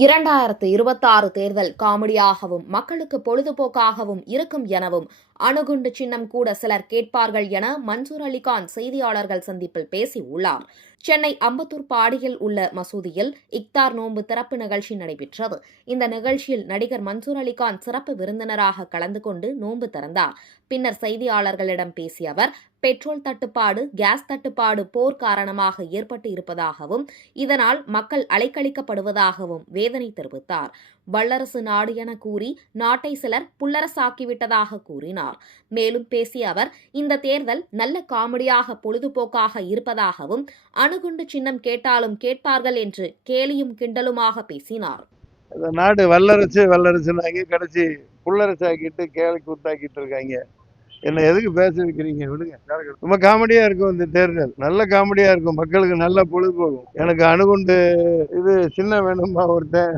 2026 தேர்தல் காமெடியாகவும் மக்களுக்கு பொழுதுபோக்காகவும் இருக்கும் எனவும் அணுகுண்டு சின்னம் கூட சிலர் கேட்பார்கள் என மன்சூர் அலிகான் செய்தியாளர்கள் சந்திப்பில் பேசியுள்ளார். சென்னை அம்பத்தூர் பாடியில் உள்ள மசூதியில் இக்தார் நோன்பு திறப்பு நிகழ்ச்சி நடைபெற்றது. இந்த நிகழ்ச்சியில் நடிகர் மன்சூர் அலிகான் சிறப்பு விருந்தினராக கலந்து கொண்டு நோன்பு திறந்தார். பின்னர் செய்தியாளர்களிடம் பேசிய அவர், பெட்ரோல் தட்டுப்பாடு, கேஸ் தட்டுப்பாடு போர் காரணமாக ஏற்பட்டு இருப்பதாகவும் இதனால் மக்கள் அலைக்கழிக்கப்படுவதாகவும் வேதனை தெரிவித்தார். வல்லரசு நாடு என கூறி நாட்டை சிலர் புல்லரசாக்கிவிட்டதாக கூறினார். மேலும் பேசிய அவர், இந்த தேர்தல் நல்ல காமெடியாக பொழுதுபோக்காக இருப்பதாகவும் அணுகுண்டு சின்னம் கேட்டாலும் கேட்பார்கள் என்று கேலியும் கிண்டலுமாக பேசினார். நாடு வல்லரசுனாங்க, கடைசி புல்லரசாக்கிட்டு கேலி கூத்தாக்கிட்டு இருக்காங்க. என்ன எதுக்கு பேச வைக்கிறீங்க? விடுங்க. ரொம்ப காமெடியா இருக்கும் இந்த தேர்தல். நல்ல காமெடியா இருக்கும், மக்களுக்கு நல்ல பொழுதுபோகும். எனக்கு அணுகுண்டு இது சின்ன வேணுமா ஒருத்தன்